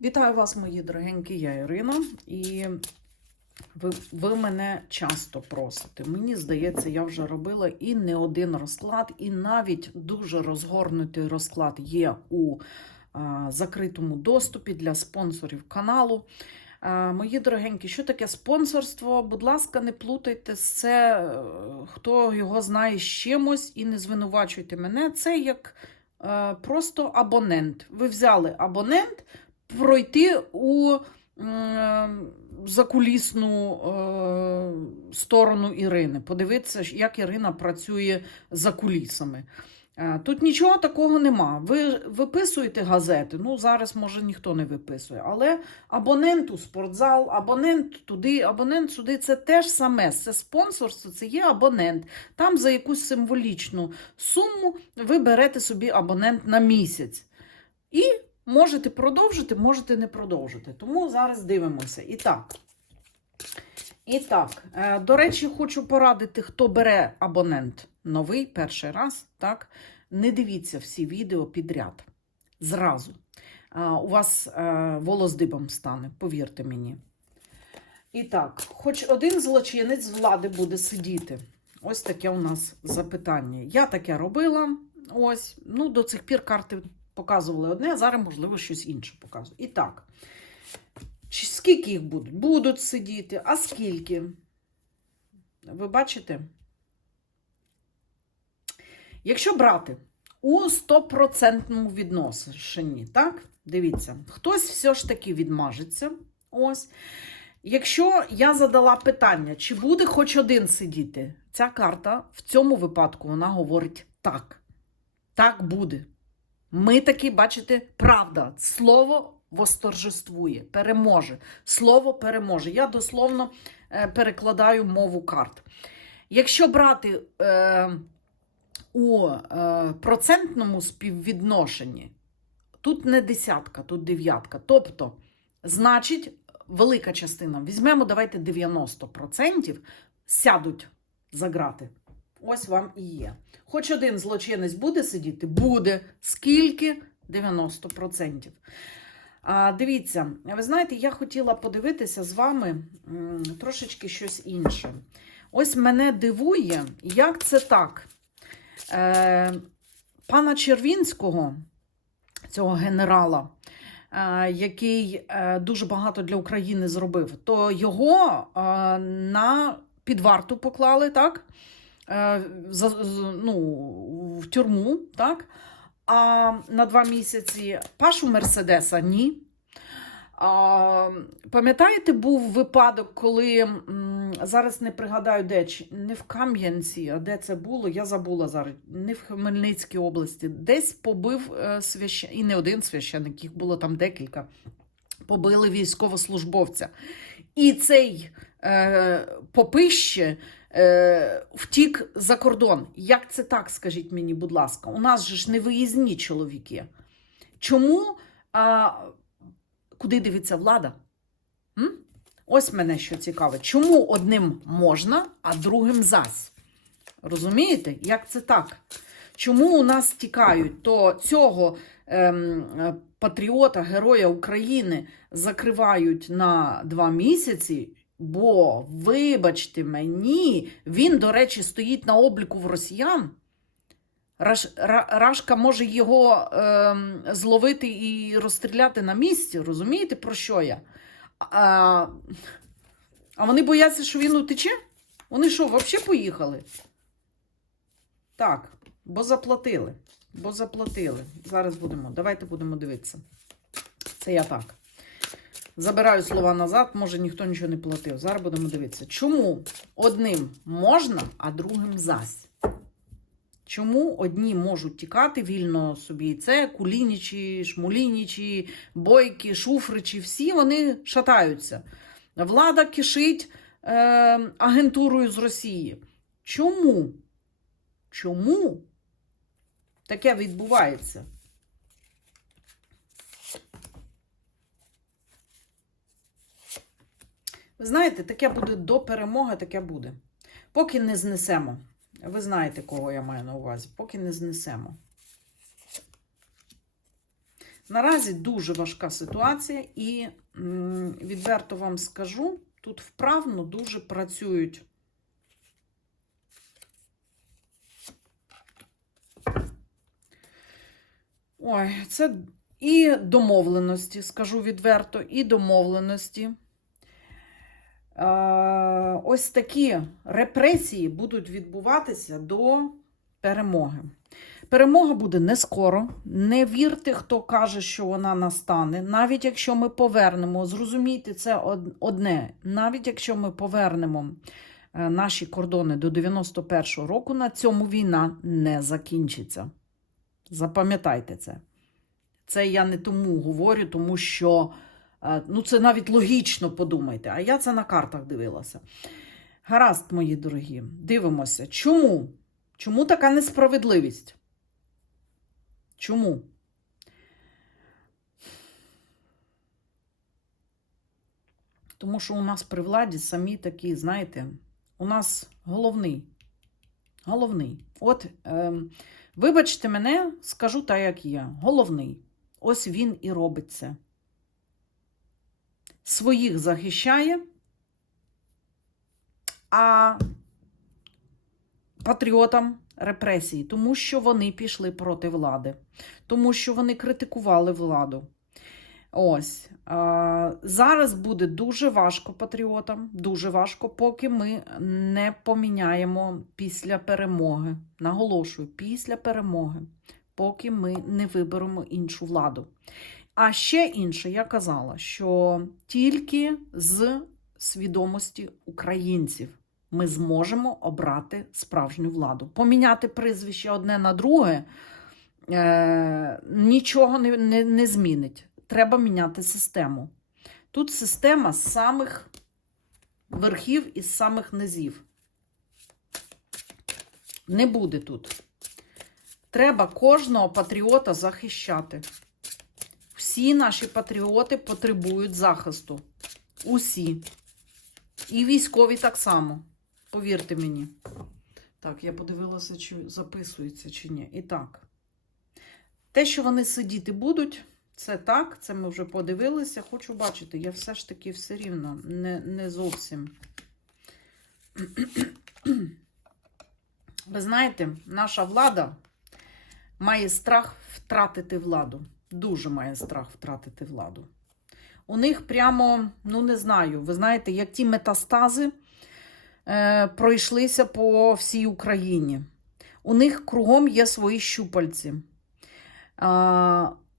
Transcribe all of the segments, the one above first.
Вітаю вас, мої дорогенькі, я Ірина, і ви, ви мене часто просите. Мені здається, я вже робила і не один розклад, і навіть дуже розгорнутий розклад є у а, закритому доступі для спонсорів каналу. А, мої дорогенькі, що таке спонсорство? Будь ласка, не плутайте це, е, хто його знає з чимось, і не звинувачуйте мене. Це як е, просто абонент. Ви взяли абонент пройти у закулісну е, сторону Ірини, подивитися, як Ірина працює за кулісами. Е, Тут нічого такого нема. Ви виписуєте газети. Ну, зараз, може, ніхто не виписує, але абонент у спортзал, абонент туди, абонент сюди це теж саме. Це спонсорство, це є абонент. Там за якусь символічну суму ви берете собі абонент на місяць. І Можете продовжити, можете не продовжити. Тому зараз дивимося. І так. І так, е, до речі, хочу порадити, хто бере абонент новий перший раз. так, Не дивіться всі відео підряд. Зразу. Е, У вас е, волос дибом стане, повірте мені. І так, хоч один злочинець з влади буде сидіти. Ось таке у нас запитання. Я таке робила. Ось, ну, до цих пір карти показували одне, а зараз, можливо, щось інше показую. І так, скільки їх будуть? Будуть сидіти, а скільки? Ви бачите? Якщо брати у 100% відношенні, так? Дивіться, хтось все ж таки відмажеться. Ось. Якщо я задала питання, чи буде хоч один сидіти, ця карта в цьому випадку вона говорить так. Так буде. Ми таки, бачите, правда, слово восторжествує, переможе. Слово переможе. Я дословно е, перекладаю мову карт. Якщо брати е, у е, процентному співвідношенні, тут не десятка, тут дев'ятка. Тобто, значить, велика частина, візьмемо, давайте 90%, сядуть за грати. Ось вам і є. Хоч один злочинець буде сидіти? Буде. Скільки? 90%. А, дивіться, ви знаєте, я хотіла подивитися з вами трошечки щось інше. Ось мене дивує, як це так. Е, пана Червінського, цього генерала, е, який е, дуже багато для України зробив, то його е, на підварту поклали, так? Е, за, ну, в тюрму, так? А на два місяці Пашу Мерседеса ні. А, пам'ятаєте, був випадок, коли зараз не пригадаю, де не в Кам'янці, а де це було, я забула зараз, не в Хмельницькій області, десь побив е, священ... і не один священник, їх було там декілька. Побили військовослужбовця. І цей е, попище е, втік за кордон. Як це так, скажіть мені, будь ласка? У нас же ж не виїзні чоловіки. Чому а, куди дивиться влада? М? Ось мене що цікавить. Чому одним можна, а другим зась? Розумієте, як це так? Чому у нас тікають? То цього ем, патріота, героя України закривають на два місяці, бо, вибачте мені, він, до речі, стоїть на обліку в росіян. Раш, Рашка може його ем, зловити і розстріляти на місці. Розумієте, про що я? А, а вони бояться, що він утече? Вони що, взагалі поїхали? Так, бо заплатили. Бо заплатили. Зараз будемо. Давайте будемо дивитися. Це я так. Забираю слова назад, може ніхто нічого не платив. Зараз будемо дивитися. Чому одним можна, а другим зась? Чому одні можуть тікати вільно собі? Це кулінічі, шмулінічі, бойки, шуфричі, всі вони шатаються. Влада кишить е, агентурою з Росії. Чому? Чому таке відбувається? Ви знаєте, таке буде до перемоги, таке буде. Поки не знесемо. Ви знаєте, кого я маю на увазі. Поки не знесемо. Наразі дуже важка ситуація, і відверто вам скажу, тут вправно дуже працюють. Ой, це і домовленості, скажу відверто, і домовленості. Е, ось такі репресії будуть відбуватися до перемоги. Перемога буде не скоро. Не вірте, хто каже, що вона настане. Навіть якщо ми повернемо, зрозумійте це одне. Навіть якщо ми повернемо е, наші кордони до 91-го року, на цьому війна не закінчиться. Запам'ятайте це. Це я не тому говорю, тому що ну, це навіть логічно подумайте. А я це на картах дивилася. Гаразд, мої дорогі, дивимося. Чому? Чому така несправедливість? Чому? Тому що у нас при владі самі такі, знаєте, у нас головний. Головний. От, ем, вибачте мене, скажу так, як є. Головний. Ось він і робить це. Своїх захищає, а патріотам репресії, тому що вони пішли проти влади, тому що вони критикували владу. Ось зараз буде дуже важко патріотам, дуже важко, поки ми не поміняємо після перемоги. Наголошую, після перемоги, поки ми не виберемо іншу владу. А ще інше, я казала, що тільки з свідомості українців ми зможемо обрати справжню владу. Поміняти прізвище одне на друге е, нічого не, не, не змінить. Треба міняти систему. Тут система з самих верхів і з самих низів. Не буде тут. Треба кожного патріота захищати. Всі наші патріоти потребують захисту. Усі. І військові так само. Повірте мені. Так, я подивилася, чи записується, чи ні. І так. Те, що вони сидіти будуть, це так, це ми вже подивилися. Хочу бачити, я все ж таки все рівно не, не зовсім. Ви знаєте, наша влада має страх втратити владу. Дуже має страх втратити владу. У них прямо, ну не знаю, ви знаєте, як ті метастази е, пройшлися по всій Україні. У них кругом є свої щупальці. Е,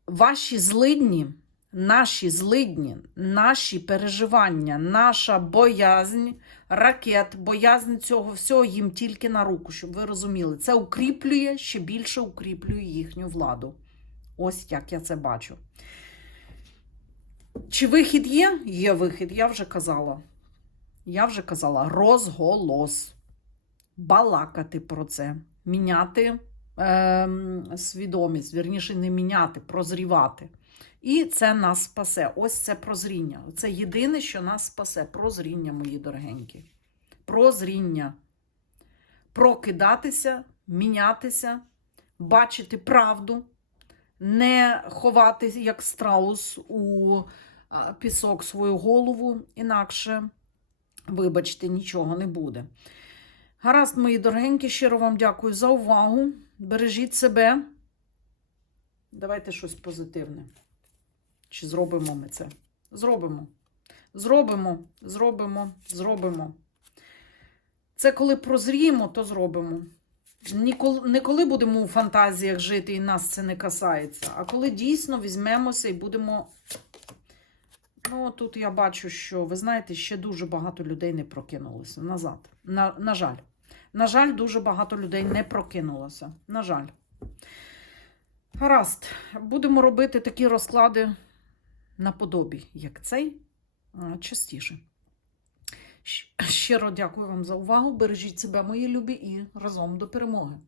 ваші злидні, наші злидні, наші переживання, наша боязнь ракет, боязнь цього всього їм тільки на руку, щоб ви розуміли. Це укріплює, ще більше укріплює їхню владу. Ось як я це бачу. Чи вихід є? Є вихід, я вже казала. Я вже казала, розголос. Балакати про це, міняти е, свідомість, вірніше, не міняти, прозрівати. І це нас спасе. Ось це прозріння. Це єдине, що нас спасе. Прозріння, мої дорогенькі. Прозріння. Прокидатися, мінятися, бачити правду, не ховати, як страус, у пісок свою голову, інакше, вибачте, нічого не буде. Гаразд, мої дорогенькі, щиро вам дякую за увагу. Бережіть себе. Давайте щось позитивне. Чи зробимо ми це? Зробимо. Зробимо, зробимо, зробимо. Це коли прозріємо, то зробимо. Не коли будемо у фантазіях жити і нас це не касається, а коли дійсно візьмемося і будемо. Ну, тут я бачу, що, ви знаєте, ще дуже багато людей не прокинулося назад. На, на жаль. На жаль, дуже багато людей не прокинулося. На жаль. Гаразд, будемо робити такі розклади наподобі, як цей, частіше. Щиро дякую вам за увагу. Бережіть себе, мої любі, і разом до перемоги.